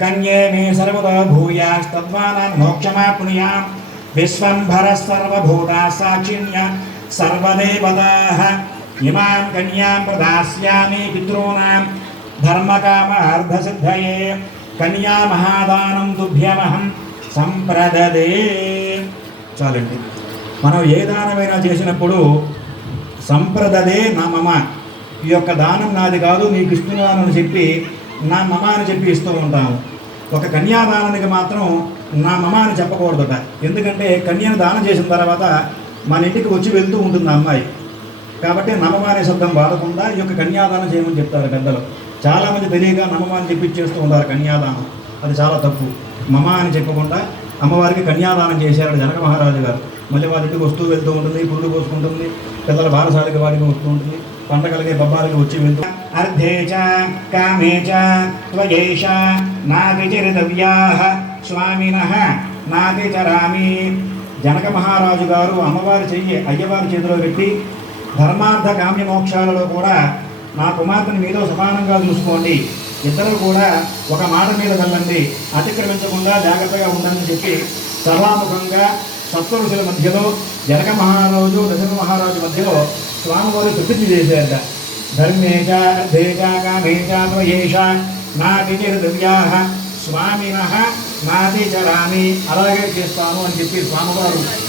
కన్యే మే సర్వతో భూయాస్తద్వానాన్ మోక్షమాప్నుయాం విశ్వంభర సర్వభూతా సాక్షిణ్య సర్వదేవతాః ఇమాం కన్యాం ప్రదాస్యామి పితॄణాం ధర్మకామార్థసిద్ధయే కన్యా మహాదానం తుభ్యమహం సంప్రదదే. చాలండి. మనం ఏ దానమైనా చేసినప్పుడు సంప్రదదే నా మమ, ఈ యొక్క దానం నాది కాదు మీకు ఇస్తున్నాను అని చెప్పి నా మమ అని చెప్పి ఇస్తూ ఉంటాము. ఒక కన్యాదానానికి మాత్రం నా మమ అని చెప్పకూడదట. ఎందుకంటే కన్యను దానం చేసిన తర్వాత మన ఇంటికి వచ్చి వెళ్తూ ఉంటుంది ఆ అమ్మాయి. కాబట్టి నమమ అనే శబ్దం వాడకుండా ఈ యొక్క కన్యాదానం చేయమని చెప్తారు పెద్దలు. చాలామంది తెలియక నమమ అని చెప్పి చేస్తూ ఉంటారు కన్యాదానం. అది చాలా తప్పు. మమ అని చెప్పకుండా అమ్మవారికి కన్యాదానం చేశారు జనక మహారాజు గారు. మళ్ళీ వాళ్ళ ఇంటికి వస్తూ వెళ్తూ ఉంటుంది, పురుడు పోసుకుంటుంది, పిల్లల బారసాలకి వాడికి వస్తూ ఉంటుంది, పండగలకి బొబ్బాలకి వచ్చి వెళ్తూ. అర్ధేచ కామేచ త్వయేష నాతిచరితవ్యాః స్వామినః నాతిచరామి. జనక మహారాజు గారు అమ్మవారి చెయ్యి అయ్యవారి చేతిలో పెట్టి ధర్మార్థ కామ్య మోక్షాలలో కూడా నా కుమార్తెను మీతో సమానంగా చూసుకోండి, ఇద్దరు కూడా ఒక మాట మీద వెళ్ళండి, అతిక్రమించకుండా జాగ్రత్తగా ఉండాలని చెప్పి సభాముఖంగా సప్తఋషుల మధ్యలో జనక మహారాజు దశరథ మహారాజు మధ్యలో స్వామివారి ప్రతిజ్ఞ చేశారట. ధర్మేచ అర్థేచ కామేచ త్వయేష నాతిచరితవ్యాః స్వామినః నాతిచరామి. అలాగే చేస్తాను అని చెప్పి స్వామివారు